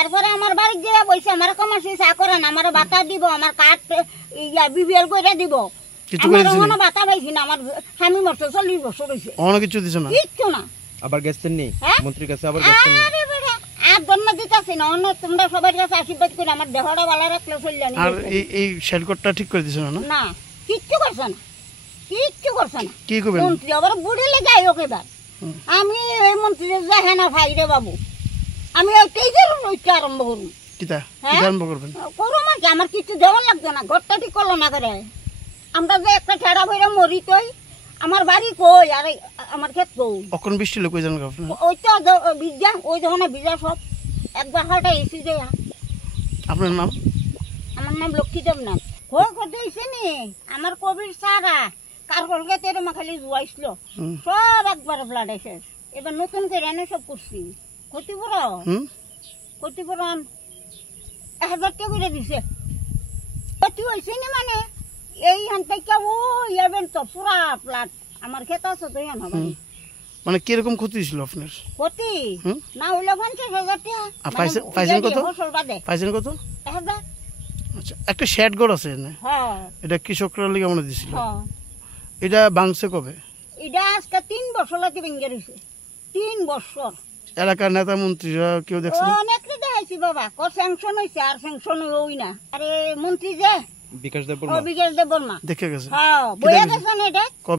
এরপরে আমার বাড়ির যে বইছে আমার কমাসি চা করেন আমার বাতা দিব আমার কাঠ বিবিএল করে দিব আমার কোনো বাতা পাইছি না আমার স্বামী মরছে 40 বছর হয়েছে অনেক কিছু দিছে না কিচ্ছু না আবার গেছেন নি মন্ত্রীর কাছে আবার গেছেন নি আর জন্ম দিতেছি না অন্য তোমরা সবার কাছে আশীর্বাদ করে আমার দেহটা ভালো রাখলে চললেন আর এই শেডকটটা ঠিক করে দিছে না না কিচ্ছু করছে না কিচ্ছু করছে না কি করবেন মন্ত্রী আবার বুড়িলে যাই হোক এবার আমি এই মন্ত্রী যাই না ভাই রে বাবু আমি ওইটাই ধরুন ওইটা আরম্ভ করুন কিতা আরম্ভ করবেন করো না আমার কিছু দেওয়ার লাগতো না ঘরটা ঠিক করলো না করে আমরা যে একটা ছেড়া বইরা মরি তৈ আমার বাড়ি কই আর আমার ক্ষেত কই অখন বৃষ্টি লোক জানেন আপনি ওইটা বিজা ওই যখন বিজা সব একবার হালটা এসি দেয়া আপনার নাম আমার নাম লক্ষ্মী দেবনাথ হয়ে করতে হয়েছে নি আমার কবির সারা কার কলকে তেরো মাখালি জুয়াইছিল সব একবার ব্লাড এসে এবার নতুন করে এনে সব করছি ক্ষতিপূরণ 1000 টাকা করে দিছে ক্ষতি হয়েছে নি মানে এই হান থেকে ও ইয়াবেন তো পুরা প্লাট আমার খেত আছে তো ইয়ান হবে মানে কিরকম ক্ষতি ছিল আপনার ক্ষতি না হইলে 50,000 টাকা পাইছেন কত পাইছেন কত 1000 আচ্ছা একটা শেড ঘর আছে না হ্যাঁ এটা কৃষকরা লিগে আমরা দিছিল হ্যাঁ এটা ভাঙছে কবে এটা আজকে 3 বছর লাগে ভেঙে রয়েছে 3 বছর এলাকার নেতা মন্ত্রীরা কেউ দেখছেন অনেক দেখাইছি বাবা স্যাংশন হয়েছে আর স্যাংশন হই না আরে মন্ত্রী যে বিকাশ দেব বর্মা দেখে গেছে হ্যাঁ বইয়া গেছে না এটা